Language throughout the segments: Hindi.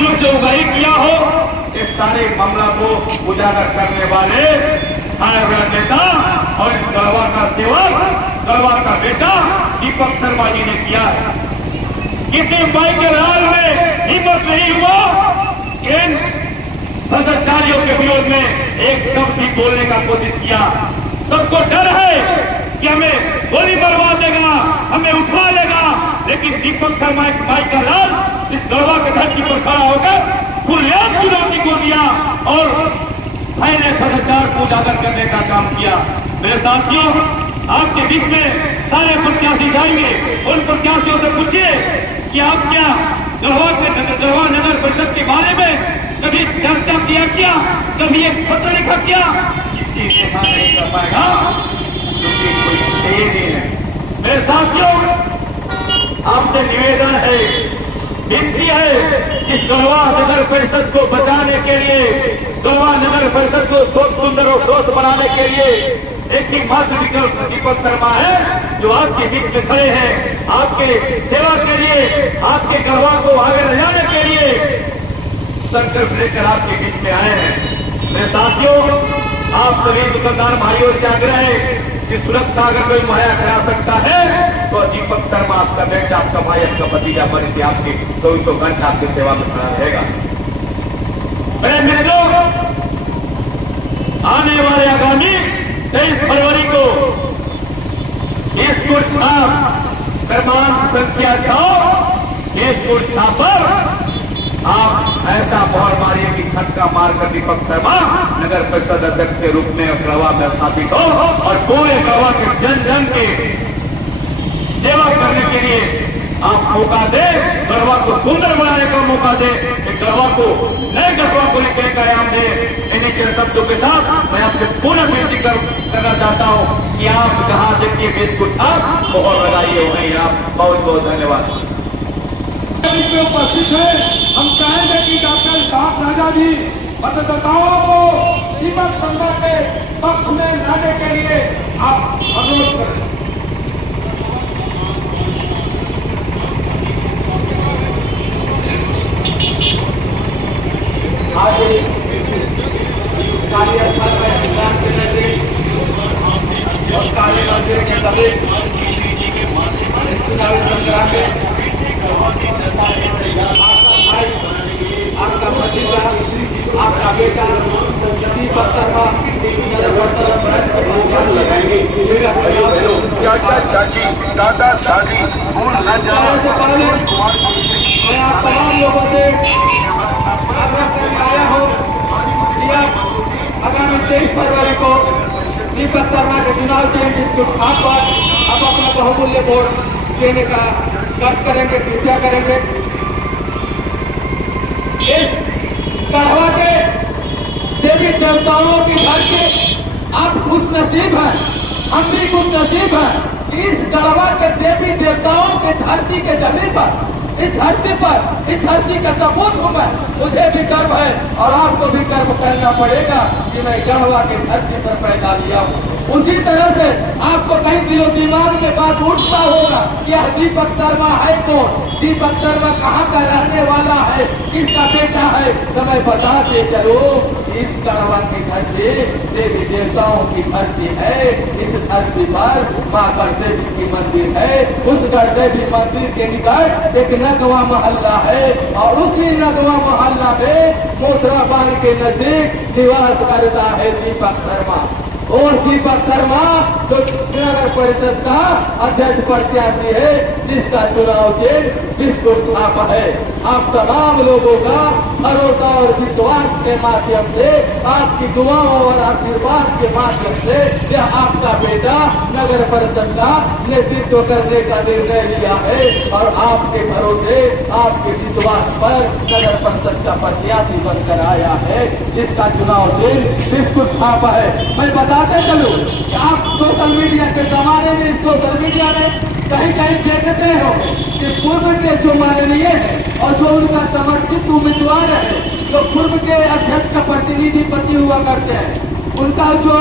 लोग जो उगाही किया हो, इस सारे मामला को उजागर करने वाले नेता और इस गढ़वा का सेवक, गढ़वा का बेटा दीपक शर्मा जी ने किया है। किसी भाई के लाल में हिम्मत नहीं हुआ इन भ्रष्टाचारियों के विरोध में एक शब्द भी बोलने का कोशिश किया। सबको डर है कि हमें गोली मरवा देगा, हमें उठवा लेगा, लेकिन दीपक शर्मा एक भाई का लाल इस गढ़वा के धरती पर खड़ा होकर खुलेआम चुनौती को दिया और भाई ने भ्रष्टाचार को उजागर करने का काम किया। मेरे साथियों, आपके बीच में सारे प्रत्याशी जाएंगे, उन प्रत्याशियों से पूछिए कि आप क्या गढ़वा नगर परिषद के बारे में कभी चर्चा किया क्या, कभी एक पत्र लिखा क्या? किसी ने हाँ नहीं कर पाएगा क्योंकि कोई है नहीं है। मेरे साथियों, आपसे निवेदन है, विनती है कि गढ़वा नगर परिषद को बचाने के लिए, गढ़वा नगर परिषद को स्वच्छ, सुंदर और स्वच्छ बनाने के लिए एक ही मात्र विकल्प दीपक शर्मा है, जो आपके बीच में खड़े हैं, आपके सेवा के लिए, आपके गढ़वा को आगे ले जाने के लिए संकल्प लेकर आपके बीच में आए हैं। मेरे साथियों, आप सभी दुकानदार भाइयों से आग्रह है कि सुरक्षा अगर कोई मुहैया करा सकता है तो दीपक शर्मा आपका बेटा, आपका भाई, आपका भतीजा बन के आपकी 24 घंटा आपकी सेवा में खड़ा रहेगा। मेरे मित्रों, आने वाले आगामी 23 फरवरी को केसपुर छाप क्रमांक संख्या 6 केसपुर छाप पर आप ऐसा बहर मारिए कि खटका मारकर दीपक शर्मा नगर परिषद अध्यक्ष के रूप में गढ़वा में स्थापित हो और पूरे गढ़वा के जन जन के सेवा करने के लिए आप मौका दे, गढ़वा को सुंदर बनाने का मौका दे, गढ़वा को नए गढ़वा को लेकर आयाम दे। इन्हीं के शब्दों के साथ मैं आपसे पुनः विनती करना चाहता हूँ कि आप जहाँ देखिए देश को छाप बहुत लगाइए हुए। आप बहुत बहुत धन्यवाद। उपस्थित है, हम चाहेंगे कि डॉक्टर इशफाक राजा जी मतदाताओं को दीपक शर्मा के पक्ष में लाने के लिए आप अनुरोध करें। आज कार्यस्थल में विज्ञान के नजदीक और कार्य मंदिर के सभी चुनावी संग्राम में आपका भतीजा, आपका बेटा दीपक शर्मा नगर परिषद अध्यक्ष के से पहले मैं आप तमाम लोगों से आग्रह करने आया हूँ कि आप आगामी 23 फरवरी को दीपक शर्मा के चुनाव चिन्ह बिस्कुट छाप पर आप अपना बहुमूल्य वोट देने का कर्ज करेंगे, कृपया करेंगे। इस गढ़वा के देवी देवताओं की धरती आप खुश नसीब हैं, हम भी खुश नसीब हैं कि इस गढ़वा के देवी देवताओं के धरती के जमीन पर, इस धरती का सपूत हूँ मैं, मुझे भी गर्व है और आपको भी गर्व करना पड़ेगा कि मैं गढ़वा के धरती पर पैदा लिया हूँ। उसी तरह से आपको कहीं दिलो दिमाग में बात उठता होगा कि यह दीपक शर्मा है कौन, दीपक शर्मा कहाँ का रहने वाला है, किसका बेटा है, तो मैं बता दे चलो इस गढ़वा की धरती देवी देवताओं की धरती है। इस धरती पर माँ गढ़देवी की मंदिर है, उस गढ़देवी मंदिर के निकट एक नगवा मोहल्ला है और उसी नगवा मोहल्ला में मोतराबाग के नजदीक निवास करता है दीपक शर्मा। और दीपक शर्मा जो नगर परिषद का अध्यक्ष प्रत्याशी है, जिसका चुनाव चिन्ह बिस्कुट छाप है। आप तमाम लोगों का भरोसा और विश्वास के माध्यम से, आपकी दुआओं और आशीर्वाद के माध्यम से यह आपका बेटा नगर परिषद का नेतृत्व करने का निर्णय लिया है और आपके भरोसे, आपके विश्वास पर नगर परिषद का प्रत्याशी बनकर आया है, जिसका चुनाव चिन्ह बिस्कुट छाप है। मैं बताते चलूं कि आप सोशल मीडिया के जमाने में, सोशल मीडिया में कहीं कहीं देखते हो कि पूर्व के जो माननीय है और जो उनका समर्थित उम्मीदवार है, जो पूर्व के अध्यक्ष का प्रतिनिधि पति हुआ करते हैं, उनका जो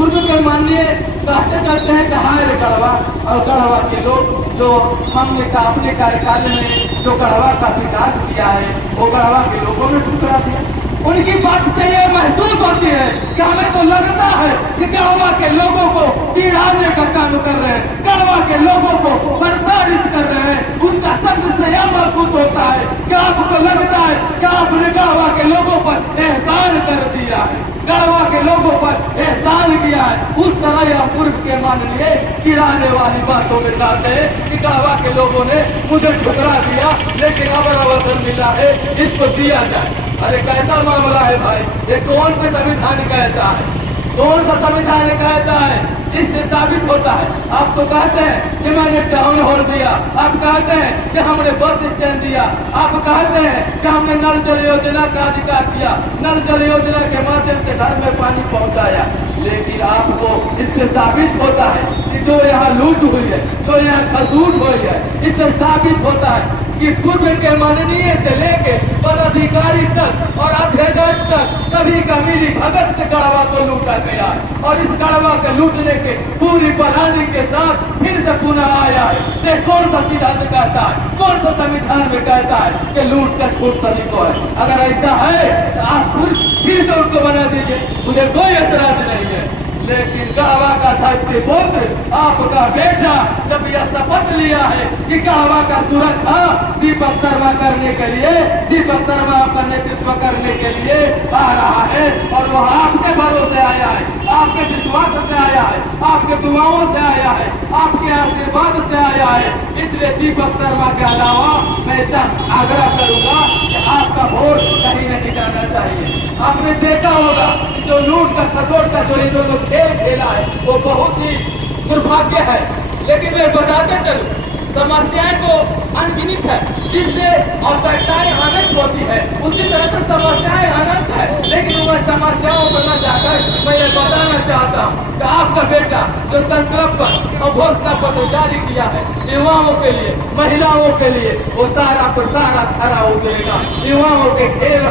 पूर्व के माननीय कहते चलते हैं कि हाय रे गढ़वा, और गढ़वा के लोग जो हमने अपने कार्यकाल में जो गढ़वा का विकास किया है वो गढ़वा के लोगों में ठुकरा दिया। उनकी बात से ये महसूस होती है कि हमें तो लगता है कि गढ़वा के लोगों को चिढ़ाने का काम कर रहे हैं, गढ़वा के लोगों को प्रताड़ित कर रहे हैं। उनका शब्द से यह महसूस होता है कि आपको लगता है कि आपने गढ़वा के लोगों पर एहसान कर दिया है, गढ़वा के लोगों पर एहसान किया है। उस तरह यह पूर्व के माननीय चिढ़ाने वाली बातों में चाहते हैं कि गढ़वा के लोगों ने मुझे ठुकरा दिया, लेकिन अब अवसर मिला है इसको दिया जाए। अरे कैसा मामला है भाई, ये कौन से संविधान कहता है, कौन सा संविधान कहता है? इससे साबित होता है। आप तो कहते हैं कि मैंने टाउन हॉल दिया, आप कहते हैं कि हमने बस स्टैंड दिया, आप कहते हैं कि हमने नल जल योजना का अधिकार दिया, नल जल योजना के माध्यम से घर में पानी पहुंचाया। लेकिन आपको इससे साबित होता है कि जो यहाँ लूट हुई है, जो यहाँ खसूट हुई है, इससे साबित होता है कि पूर्व के माननीय से लेके पदाधिकारी तक और अध्यक्ष तक सभी का मिली भगत से गढ़वा को लूटा गया है। और इस गढ़वा के लूटने के पूरी प्लानिंग के साथ फिर से पुनः आया है। ये कौन सा सिद्धांत कहता है, कौन सा संविधान में कहता है कि लूट का छूट सभी को है? अगर ऐसा है तो आप फिर से उनको बना दीजिए, मुझे कोई एतराज नहीं है। लेकिन गढ़वा का धरती पुत्र आपका बेटा जब यह शपथ लिया है कि गढ़वा का सुरक्षा दीपक शर्मा करने के लिए, दीपक शर्मा आपका नेतृत्व करने के लिए आ रहा है, और वह आपके भरोसे आया है, आपके विश्वास से आया है, आपके दुआओं से आया है, आपके आशीर्वाद से आया है। इसलिए दीपक शर्मा के अलावा मैं आग्रह करूंगा कि आपका वोट कहीं नहीं जाना चाहिए। आपने देखा होगा कि जो लूट का खसोट का जो खेल खेला है वो बहुत ही दुर्भाग्य है। लेकिन मैं बताते चलूं, समस्याएं तो अनगिनत है, जिससे आवश्यकताएं अनंत होती है, उसी तरह से समस्याएं अनंत है। लेकिन वह समस्याओं पर न जाकर मैं ये बताना चाहता हूँ कि आपका बेटा जो संकल्प और घोषणा पत्र जारी किया है युवाओं के लिए, महिलाओं के लिए, वो सारा प्रसारा खरा उतरेगा। युवाओं के खेल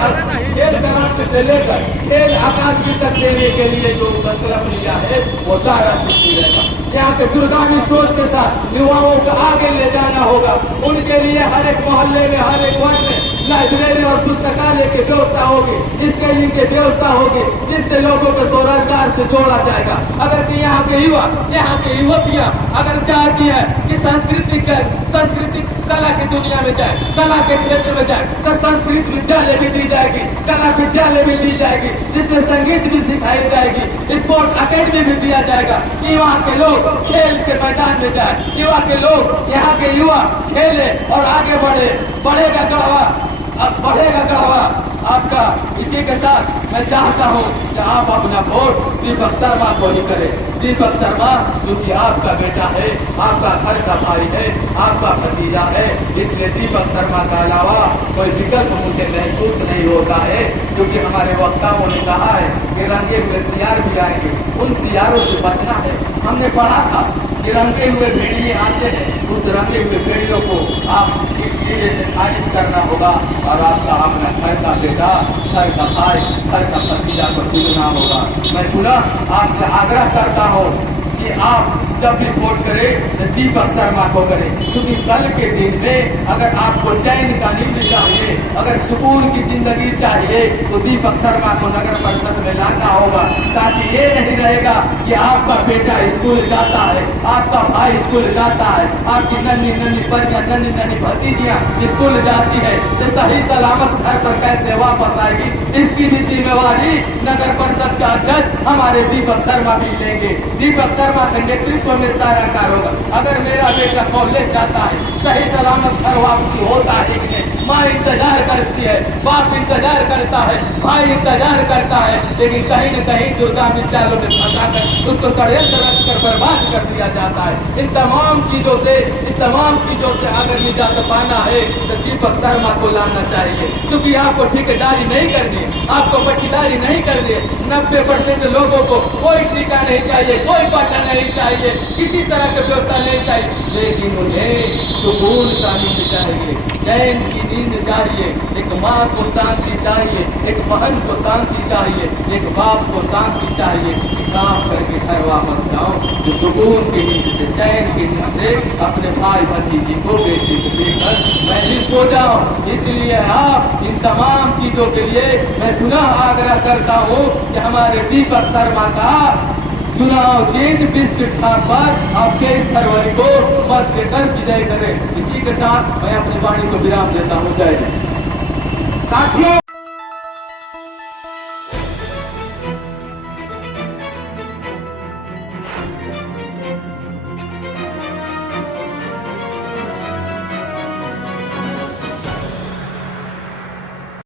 ग्राउंड से लेकर खेल आकाश तक देने के लिए जो संकल्प लिया है वो सारा सिद्धि रहेगा। यहाँ के दूरगामी सोच के साथ युवाओं को आगे ले जाना होगा। उनके लिए हर एक मोहल्ले में, हर एक वार्ड में लाइब्रेरी और पुस्तकालय की व्यवस्था होगी, स्कैनिंग की व्यवस्था होगी, जिससे लोगों को स्वरोजगार से जोड़ा जाएगा। अगर कि यहाँ के युवा, यहाँ के युवतियाँ अगर चाहती है कि सांस्कृतिक कला की दुनिया में जाए, कला के क्षेत्र में जाए, तो संस्कृत विद्यालय भी दी जाएगी, कला विद्यालय भी दी जाएगी, जिसमें संगीत भी सिखाई जाएगी, स्पोर्ट अकेडमी भी दिया जाएगा कि वहाँ के लोग खेल के मैदान में जाए, युवा के लोग, यहाँ के युवा खेले और आगे बढ़ेगा गढ़वा, अब बढ़ेगा गढ़वा आपका। इसी के साथ मैं चाहता हूँ कि आप अपना वोट दीपक शर्मा को ही करें। दीपक शर्मा क्योंकि आपका बेटा है, आपका घर का भाई है, आपका भतीजा है, इसलिए दीपक शर्मा का अलावा कोई विकल्प मुझे महसूस नहीं होता है। क्योंकि हमारे वक्ताओं ने कहा है कि रंगे हुए सियार भी आएंगे, उन सियारों से बचना है। हमने पढ़ा था कि रंगे हुए भेड़िए आते हैं, उस रंगे हुए भेड़ियों को आप धीरे से खारिज करना होगा, और आपका अपना घर का बेटा, घर का भाई, घर का भतीजा को चुनना होगा। मैं पुनः आपसे आग्रह करता हूँ कि आप जब भी वोट करें तो दीपक शर्मा को करें, क्योंकि कल के दिन में अगर आपको चैन का नींद चाहिए, अगर सुकून की जिंदगी चाहिए, तो दीपक शर्मा को नगर परिषद में लाना होगा। ताकि ये नहीं रहेगा कि आपका बेटा स्कूल जाता है, आपका भाई स्कूल जाता है, आपकी नन्ही नन्ही परियां, नन्ही नन्ही भतीजियाँ स्कूल जाती है, तो सही सलामत घर पर कैसे वापस आएगी, इसकी भी जिम्मेवारी नगर परिषद का अध्यक्ष हमारे दीपक शर्मा भी लेंगे। दीपक शर्मा के नेतृत्व में सारा कार्य होगा। अगर मेरा बेटा कॉलेज जाता है, सही सलामत घर वापसी होता है कि नहीं, माँ इंतजार करती है, बाप इंतजार करता है, भाई इंतजार करता है, लेकिन कहीं न कहीं दुर्गामी चालों में फंसाकर उसको षड्यंत्र रच कर बर्बाद कर दिया जाता है। इन तमाम चीजों से अगर निजात पाना है तो दीपक शर्मा को लाना चाहिए। क्योंकि आपको ठेकेदारी नहीं करनी, आपको पट्टीदारी नहीं करनी, 90% लोगों को कोई ठेका नहीं चाहिए, कोई पट्टा नहीं चाहिए, किसी तरह की व्यवस्था नहीं चाहिए, लेकिन उन्हें सुकून शांति चाहिए। चैन की नींद चाहिए, एक माँ को शांति चाहिए, एक बहन को शांति चाहिए, एक बाप को शांति चाहिए कि काम करके घर वापस जाओ, तो सुकून की नींद से, चैन की नींद से अपने भाई भतीजी को, बेटी को देकर मैं भी सो जाऊं। इसलिए आप इन तमाम चीजों के लिए मैं पुनः आग्रह करता हूँ कि हमारे दीपक शर्मा का चुनाव चिन्ह बिस्किट छाप पर आप 23 फरवरी को मत देकर विजय करें। इसी के साथ मैं अपनी वाणी को विराम देता हूँ। जय हिंद। साथियों